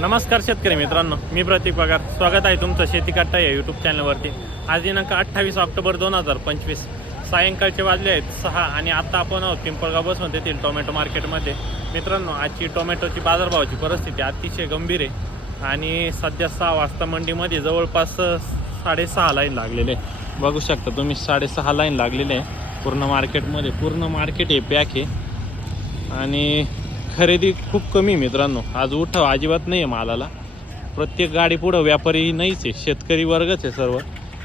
नमस्कार शेतकरी मित्रांनो मी प्रतीक पगार. स्वागत आहे तुमचं शेती कट्टा या यूट्यूब चॅनलवरती आज दिनांक अठ्ठावीस ऑक्टोबर दोन हजार पंचवीस. सायंकाळचे वाजले आहेत सहा आणि आत्ता आपण आहोत पिंपळगाव बसमध्ये येथील टोमॅटो मार्केटमध्ये. मित्रांनो आजची टोमॅटोची बाजारभावाची परिस्थिती अतिशय गंभीर आहे आणि सध्या सहा वाजता मंडीमध्ये जवळपास साडेसहा लाईन लागलेले आहे. बघू शकता तुम्ही साडेसहा लाईन लागलेले आहे पूर्ण मार्केटमध्ये. पूर्ण मार्केट आहे पॅक आहे. आणि खरेदी खूप कमी मित्रांनो. आज उठाव अजिबात नाही आहे मालाला. प्रत्येक गाडी पुढं व्यापारी नाहीच आहे. शेतकरी वर्गच आहे सर्व.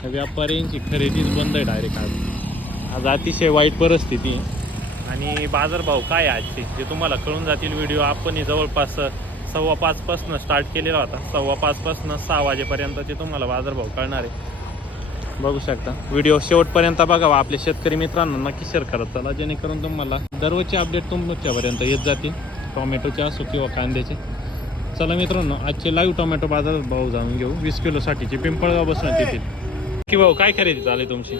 व्यापाऱ्यांची खरेदीच बंद आहे डायरेक्ट आज. आज अतिशय वाईट परिस्थिती आहे. आणि बाजारभाव काय आहे आजचे? जे तुम्हाला कळून जातील व्हिडिओ. आपण जवळपास सव्वा पाचपासनं स्टार्ट केलेला होता. सव्वा पाचपासनं सहा वाजेपर्यंत ते तुम्हाला बाजारभाव कळणार आहे. बघू शकता. व्हिडिओ शेवटपर्यंत बघावा आपल्या शेतकरी मित्रांना नक्की शेअर करत चला जेणेकरून तुम्हाला दररोजचे अपडेट तुमच्यापर्यंत येत जातील. टोमॅटोचे असो किंवा कांद्याचे. चला मित्रांनो आजचे लाईव्ह टोमॅटो बाजार भाव जाणून घेऊ. वीस किलोसाठीचे पिंपळगाव बसण्यात येतील की भाऊ काय खरेदी चालू तुमची?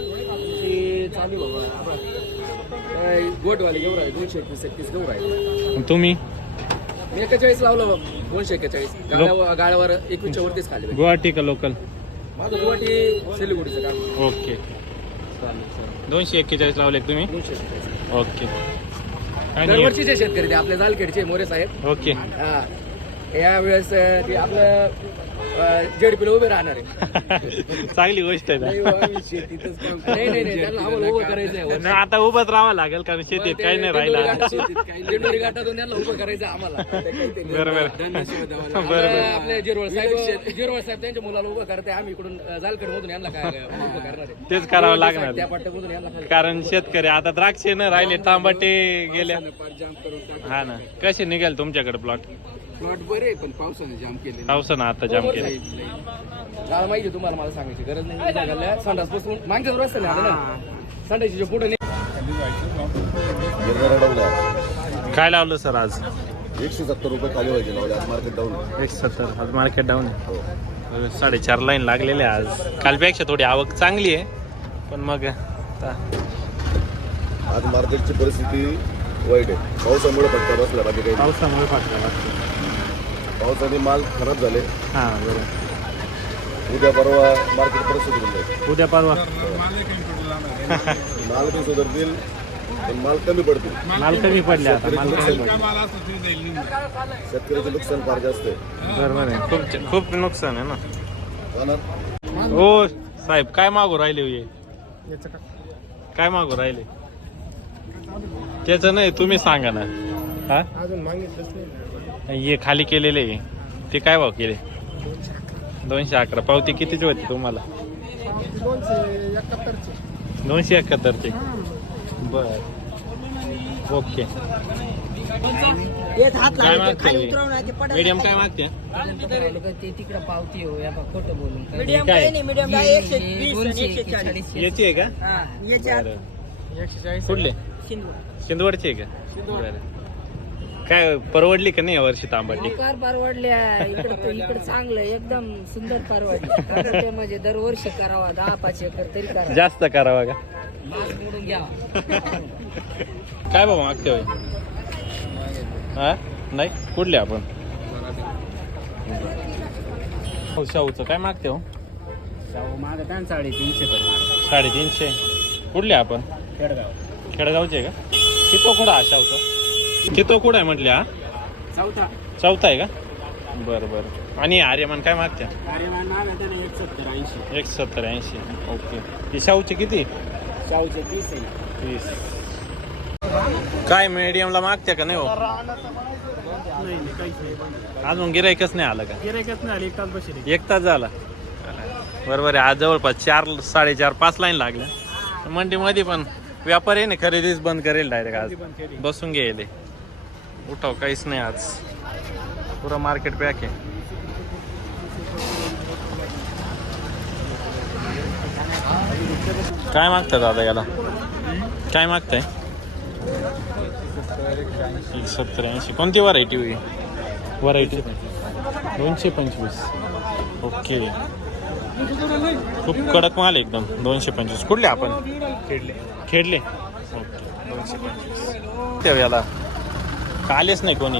तुम्ही? एकेचाळीस लावलं बाबा. दोनशे एक्केचाळीस. गाड्यावर एकवीसच्या वरतीच खाली. गुवाहाटी का लोकल माझं गुवाहाटी सिलिगुडीचं काम ओके. दोनशे एक्केचाळीस लावले तुम्ही? ओके. दरवर्षीचे शेतकरी ते आपल्या जालखेडचे मोरे साहेब. ओके. हा. या वेळेस ते आपलं जेडपीला उभे राहणार आहे. चांगली गोष्ट आहे ना. बाबा, मी शेतीतच काम करतो. नाही नाही नाही त्यांना आम्हाला उभं करायचं आहे नाही, आता उभंच राहावं लागेल कारण शेतीत काही नाही राहिला घाटातून त्यांना उभं करायचं आहे आम्हाला. बरोबर. बरोबर आपले जिरवळ साहेब जिरवळ साहेब त्यांच्या मुलाला उभं करते. आम्ही इकडून जालखेड मधून यांना काय उभं करणार आहे. तेच करावं त्या लागणार. पाट्यामधून यांना कारण शेतकरी आता द्राक्षे न राहिले तांबटे गेल्या. हा ना. कसे निघाल तुमच्याकडे प्लॉट प्लॉट बरे पण पावसाने जाम केले पावसानं आता जाम केलं मला माहिती आहे तुम्हाला मला सांगायची गरज नाही. झाल्या संडासपासून मागच्याच रस्त्याने आलं ना संडासची जे पुढे काय लावलं सर आज? एकशे सत्तर रुपये खाली व्हायचे लावले आज मार्केट डाऊन एक सत्तर आज मार्केट डाऊन आहे. साडेचार लाईन लागलेले आहे आज. कालपेक्षा थोडी आवक चांगली आहे. पण मग आता आज मार्केटची परिस्थिती वाईट आहे. पावसामुळे फटका बसला बाकी काही नाही. पावसामुळे फाटला पावसाने माल खराब झाले. हां बरोबर. उद्या परवा मार्केट परिस्थिती होऊन जाईल उद्या परवा. माल बी सुधारतील पण माल कमी पडतील. माल कमी पडले आता माल कमी पडले. शेतकऱ्याचे नुकसान फार जास्त आहे. बरोबर आहे. खूप खूप नुकसान आहे ना. हो साहेब काय मागू राहिले हो हे? काय मागू राहिले? त्याचं नाही तुम्ही सांगा ना. हा? अजून मागितलंच हे खाली केलेले आहे. ते काय भाव केले? दोनशे अकरा. पावती कितीची होती तुम्हाला? दोनशे एकाहत्तरचे. बर. ओके. काय मागते मीडियम काय मागते? तिकडे पावती हो खोटं बोलून काय. मीडियम काय? काही नाही मीडियम एकशे वीस आणि दोनशे एकशे चाळीस. एक्केचाळीस. याची आहे का? हा. कुठले? शिंदे शिंदवडची आहे का? बरं. काय परवडली का नाही यावर्षी तांबटी? कार परवडल्या इकडे इकडे चांगलं एकदम सुंदर परवडले. म्हणजे दरवर्षी करावा दहा पाच एकर तरी करा जास्त करावा का? मास मोडून घ्यावा. काय बाबा मागते हा? नाही? कुठले आपण? हो शाहूचं. काय मागते हो? माझं काय साडेतीनशे पर्यंत. साडेतीनशे. कुठले आपण? खेडगाव. खेडगावचे का? कितो कुठं हा शाहूचा? कितो कुठं आहे म्हटले हा चौथा. चौथा आहे का? बरं बरं. आणि आर्यमान काय मागत्या? एक सत्तर ऐंशी एक सत्तर ऐंशी. ओके. ती शाहूची किती? शाहूचे तीस आहे. तीस. काय मीडियमला मागत्या का नाही हो? अजून गिरायकच नाही आलं का? गिरायकच नाही एक तास बसले एक तास झाला. बरोबर आहे आज जवळपास चार साडेचार पाच लाईन लागल्या. मंडीमध्ये पण व्यापारी नाही खरेदीच बंद करेल डायरेक्ट आज. बसून गेले उठाव काहीच नाही आज. पुरा मार्केट पॅक आहे. काय मागता दादा याला? काय मागताय? एक सत्तर ऐंशी कोणती व्हरायटी होई? व्हरायटी दोनशे पंचवीस. ओके खूप कडक माल एकदम. दोनशे पंचवीस. कुठले आपण? खेडले. खेडले. ओके दोनशे पंचवीस. याला. आलेच नाही कोणी.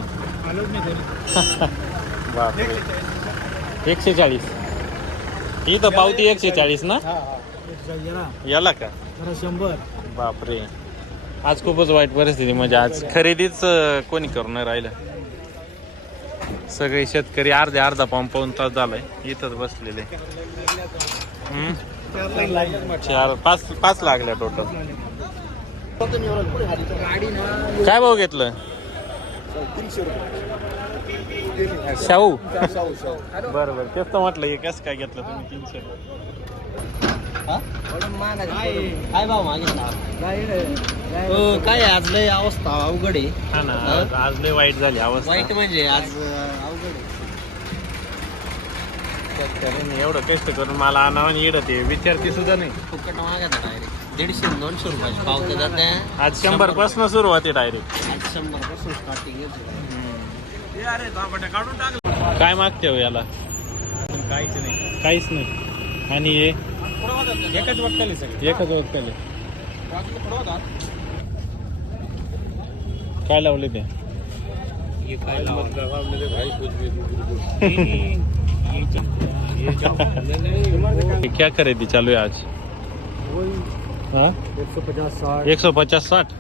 बापरे. एकशे चाळीस इथं पावती एकशे चाळीस ना? याला का? शंभर बापरे. आज खूपच वाईट परिस्थिती म्हणजे आज खरेदीच अं, कोणी करून नाही राहिलं. सगळे शेतकरी अर्ध्या अर्धा पाऊन पाऊन तास झालाय. इथंच बसलेले. हम्म? चार पाच पाच लागल्या टोटल काय भाव घेतलं? शाहू? बरं बरं तेच तर म्हटलं हे कसं काय घेतलं तुम्ही तीनशे? काय भाव मागितला? हो, काय आज लय अवस्था अवघड आहे. हा ना आज- आज लय वाईट झाली अवस्था. वाईट म्हणजे आज अवघड आहे. शेतकऱ्यांनी एवढं कष्ट करून मला आणावं आणि इडत ते. विचारते सुद्धा नाही. फुकट मागत डायरेक्ट दीडशे दोनशे रुपयाचे पाव तर जाते आज शंभरपासून सुरुवात आहे डायरेक्ट आज शंभरपासून स्टार्टिंग काय मागते हो याला? काहीच नाही. काहीच नाही. आणि हे? एकच वक्कली सगळी. एकच ओळखले काय लावले ते? ये क्या खरेदी चालू है आज. एक सौ पचास साठ। एक सौ पचास साठ।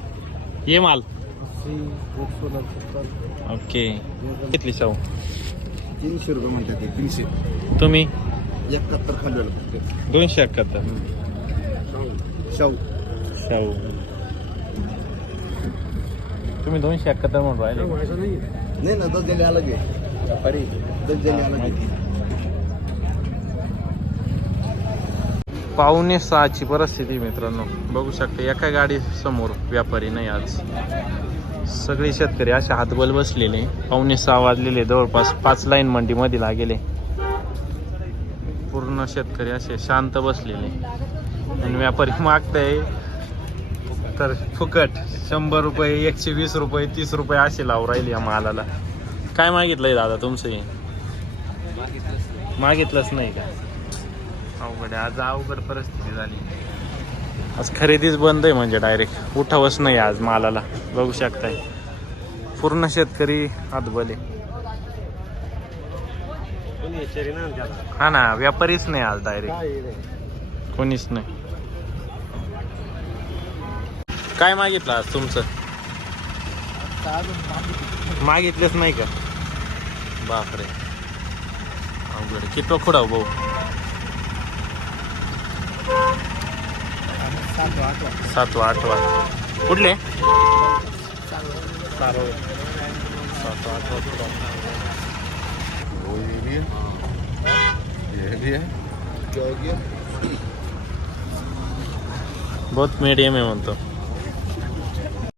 ये माल? ओके। कितली शाहू तीनशे रुपये म्हणतात ते तीनशे. तुम्ही? एकाहत्तर खाली दोनशे एकाहत्तर. शाहू शाहू तुम्ही दोनशे एकाहत्तर म्हणून राहिले. नाही नाही ना दस जगे अलग आहे व्यापारी. दस जगे अलग आहे पावणे सहाची परिस्थिती मित्रांनो. बघू शकता एका गाडी समोर व्यापारी नाही आज. सगळे शेतकरी असे हातबल बसलेले. पावणे सहा वाजलेले जवळपास पाच लाईन मंडीमध्ये लागेले. पूर्ण शेतकरी असे शांत बसलेले. आणि व्यापारी मागताय तर फुकट शंभर रुपये एकशे वीस रुपये तीस रुपये असे लावू राहिले या मालाला. काय मागितलंय दादा तुमचं मागितलंच नाही का? अवघड आहे. आज अवघड परिस्थिती झाली. आज खरेदीच बंद आहे म्हणजे डायरेक्ट उठावच नाही आज मालाला. बघू शकताय. पूर्ण शेतकरी हातबले हा ना व्यापारीच नाही आज डायरेक्ट कोणीच नाही. काय मागितलं आज तुमचं? मागितलंच नाही का? बापरे. अवघड. किती खुडा भाऊ? सातवा आठवा सातवा. वो ये भी है ये भी है क्या हो गया बहुत मीडियम आहे म्हणतो.